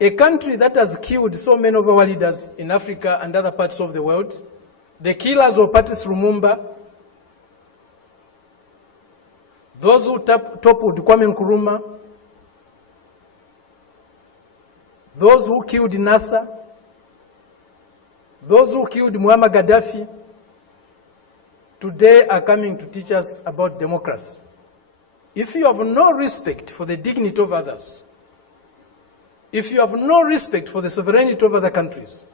A country that has killed so many of our leaders in Africa and other parts of the world, the killers of Patrice Lumumba, those who toppled Kwame Nkrumah, those who killed Nasser, those who killed Muammar Gaddafi, today are coming to teach us about democracy. If you have no respect for the dignity of others, if you have no respect for the sovereignty of other countries,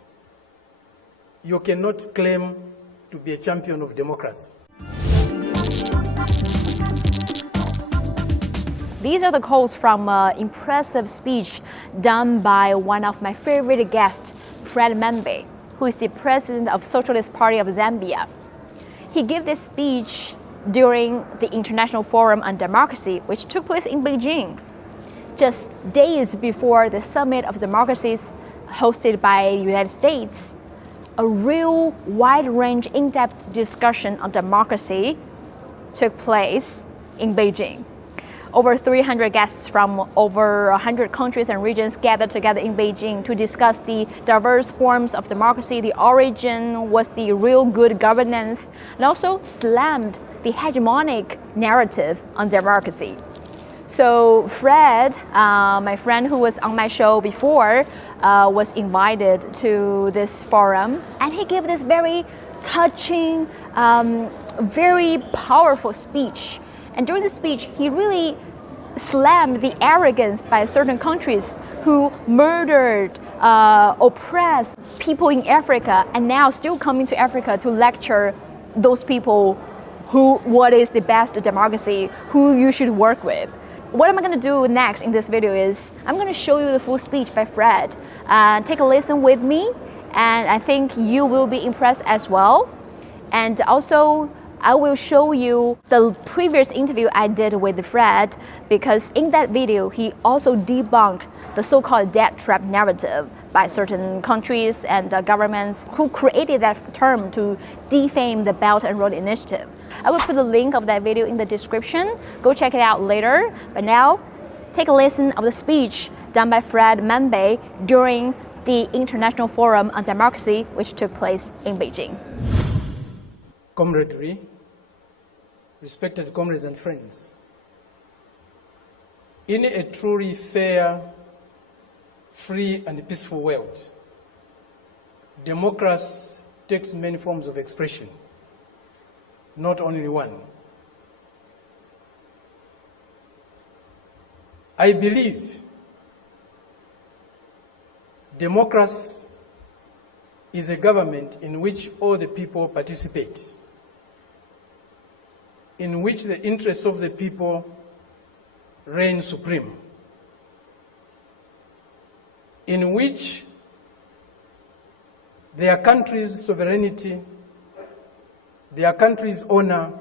you cannot claim to be a champion of democracy. These are the quotes from an impressive speech done by one of my favorite guests, Fred Membe, who is the president of Socialist Party of Zambia. He gave this speech during the International Forum on Democracy, which took place in Beijing, just days before the Summit of Democracies hosted by the United States. A real wide-range, in-depth discussion on democracy took place in Beijing. Over 300 guests from over 100 countries and regions gathered together in Beijing to discuss the diverse forms of democracy, the origin, what's the real good governance, and also slammed the hegemonic narrative on democracy. So Fred, my friend who was on my show before, was invited to this forum, and he gave this very touching, very powerful speech. And during the speech, he really slammed the arrogance by certain countries who murdered, oppressed people in Africa, and now still coming to Africa to lecture those people what is the best democracy, who you should work with. What am I going to do next in this video is I'm going to show you the full speech by Fred. Take a listen with me, and I think you will be impressed as well. And also, I will show you the previous interview I did with Fred, because in that video, he also debunked the so-called debt trap narrative by certain countries and governments who created that term to defame the Belt and Road Initiative. I will put the link of that video in the description. Go check it out later. But now, take a listen of the speech done by Fred Membe during the International Forum on Democracy, which took place in Beijing. Comradely, respected comrades and friends, in a truly fair, free and peaceful world, democracy takes many forms of expression, not only one. I believe democracy is a government in which all the people participate, in which the interests of the people reign supreme, in which their country's sovereignty, their country's honor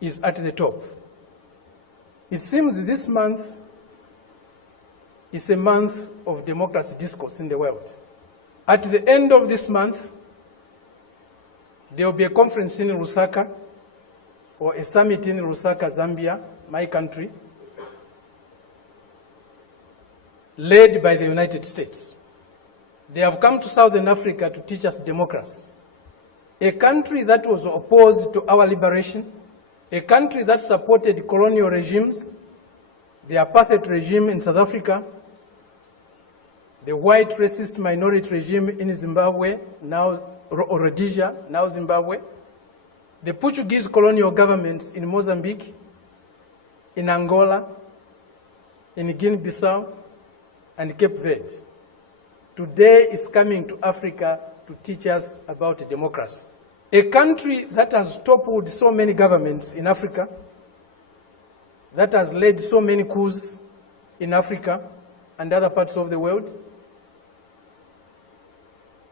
is at the top. It seems that this month is a month of democracy discourse in the world. At the end of this month, there will be a conference in Lusaka, or a summit in Lusaka, Zambia, my country, led by the United States. They have come to Southern Africa to teach us democracy. A country that was opposed to our liberation, a country that supported colonial regimes, the apartheid regime in South Africa, the white racist minority regime in Zimbabwe, now Rhodesia, now Zimbabwe, the Portuguese colonial governments in Mozambique, in Angola, in Guinea-Bissau, and Cape Verde. Today is coming to Africa to teach us about democracy. A country that has toppled so many governments in Africa, that has led so many coups in Africa and other parts of the world.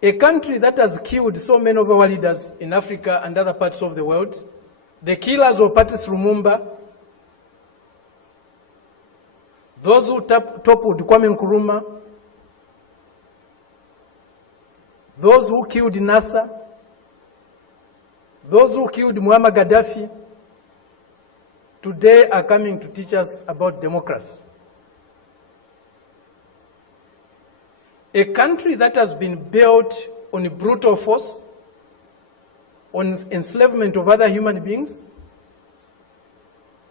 A country that has killed so many of our leaders in Africa and other parts of the world. The killers of Patrice Lumumba, those who toppled Kwame Nkrumah, those who killed Nasser, those who killed Muammar Gaddafi, today are coming to teach us about democracy. A country that has been built on brutal force, on enslavement of other human beings,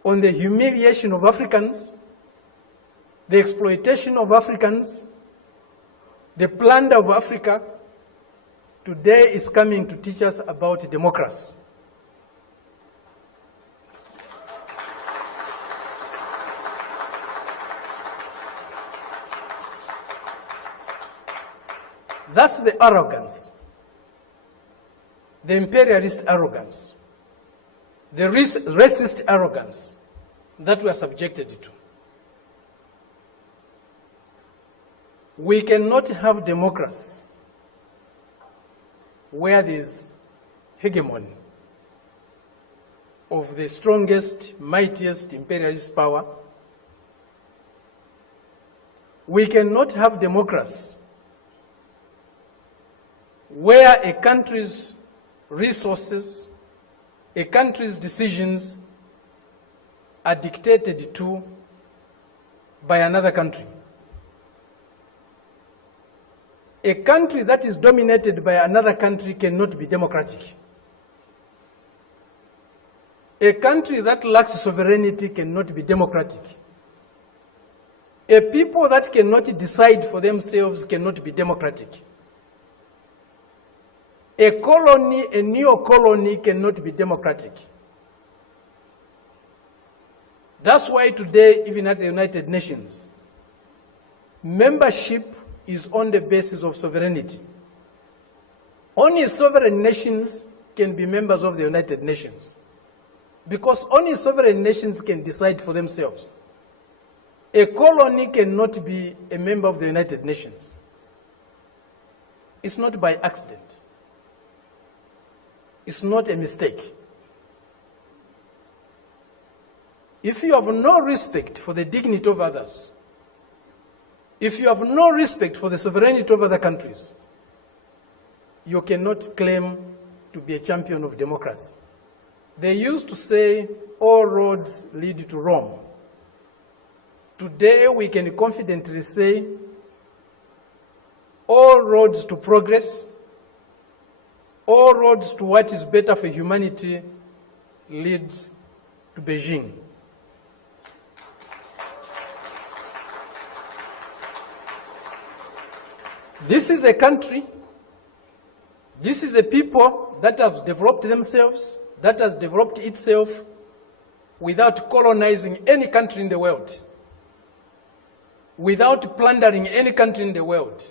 on the humiliation of Africans, the exploitation of Africans, the plunder of Africa, today is coming to teach us about democracy. That's the arrogance, the imperialist arrogance, the racist arrogance that we are subjected to. We cannot have democracy where there is hegemony of the strongest, mightiest imperialist power. We cannot have democracy where a country's resources, a country's decisions are dictated to by another country. A country that is dominated by another country cannot be democratic. A country that lacks sovereignty cannot be democratic. A people that cannot decide for themselves cannot be democratic. A colony, a neo-colony cannot be democratic. That's why today, even at the United Nations, membership is on the basis of sovereignty. Only sovereign nations can be members of the United Nations, because only sovereign nations can decide for themselves. A colony cannot be a member of the United Nations. It's not by accident. It's not a mistake. If you have no respect for the dignity of others, if you have no respect for the sovereignty of other countries, you cannot claim to be a champion of democracy. They used to say, all roads lead to Rome. Today, we can confidently say, all roads to progress, all roads to what is better for humanity leads to Beijing. This is a country, this is a people that have developed themselves, that has developed itself without colonizing any country in the world, without plundering any country in the world,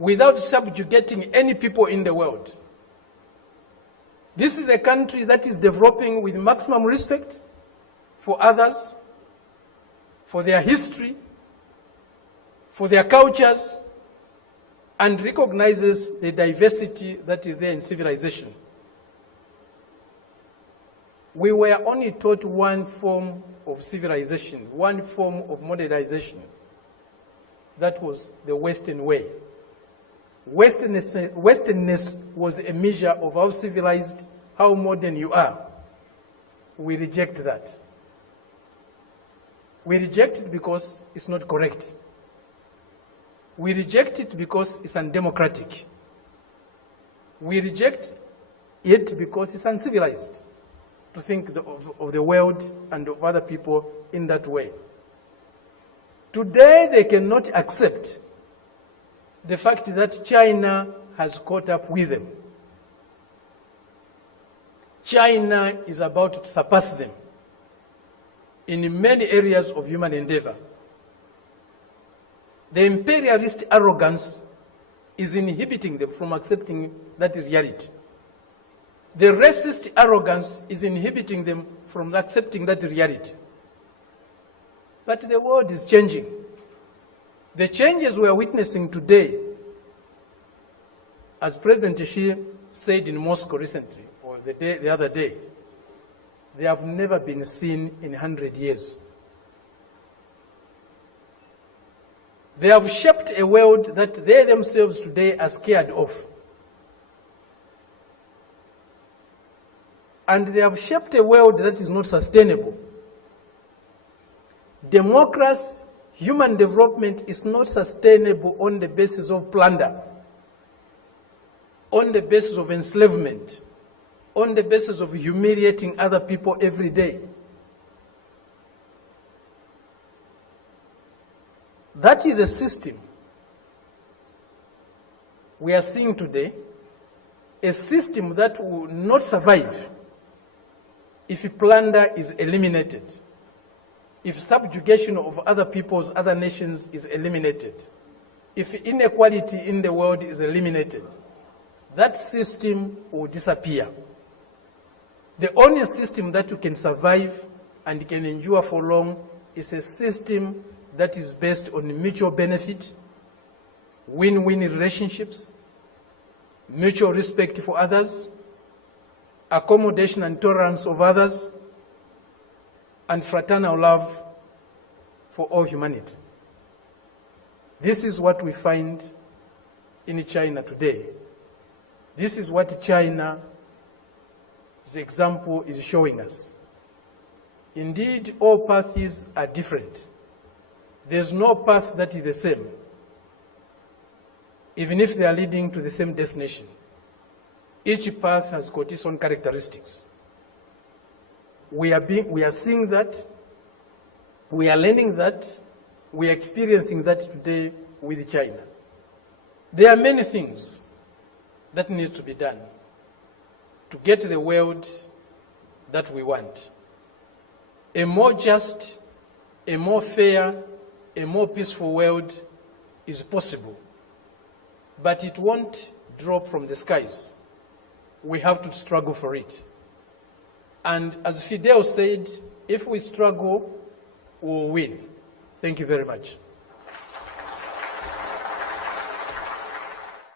without subjugating any people in the world. This is a country that is developing with maximum respect for others, for their history, for their cultures, and recognizes the diversity that is there in civilization. We were only taught one form of civilization, one form of modernization. That was the Western way. Westernness was a measure of how civilized, how modern you are. We reject that. We reject it because it's not correct. We reject it because it's undemocratic. We reject it because it's uncivilized to think of the world and of other people in that way. Today, they cannot accept the fact that China has caught up with them. China is about to surpass them in many areas of human endeavor. The imperialist arrogance is inhibiting them from accepting that reality. The racist arrogance is inhibiting them from accepting that reality. But the world is changing. The changes we are witnessing today, as President Xi said in Moscow recently, or the other day, they have never been seen in 100 years. They have shaped a world that they themselves today are scared of. And they have shaped a world that is not sustainable. Democracy, Human development is not sustainable on the basis of plunder, on the basis of enslavement, on the basis of humiliating other people every day. That is a system we are seeing today, a system that will not survive if plunder is eliminated, if subjugation of other peoples, other nations is eliminated, if inequality in the world is eliminated. That system will disappear. The only system that can survive and can endure for long is a system that is based on mutual benefit, win-win relationships, mutual respect for others, accommodation and tolerance of others, and fraternal love for all humanity. This is what we find in China today. This is what China's example is showing us. Indeed, all paths are different. There's no path that is the same, even if they are leading to the same destination. Each path has got its own characteristics. We are seeing that, we are learning that, we are experiencing that today with China. There are many things that need to be done to get the world that we want. A more just, a more fair, a more peaceful world is possible, but it won't drop from the skies. We have to struggle for it. And as Fidel said, if we struggle, we'll win. Thank you very much.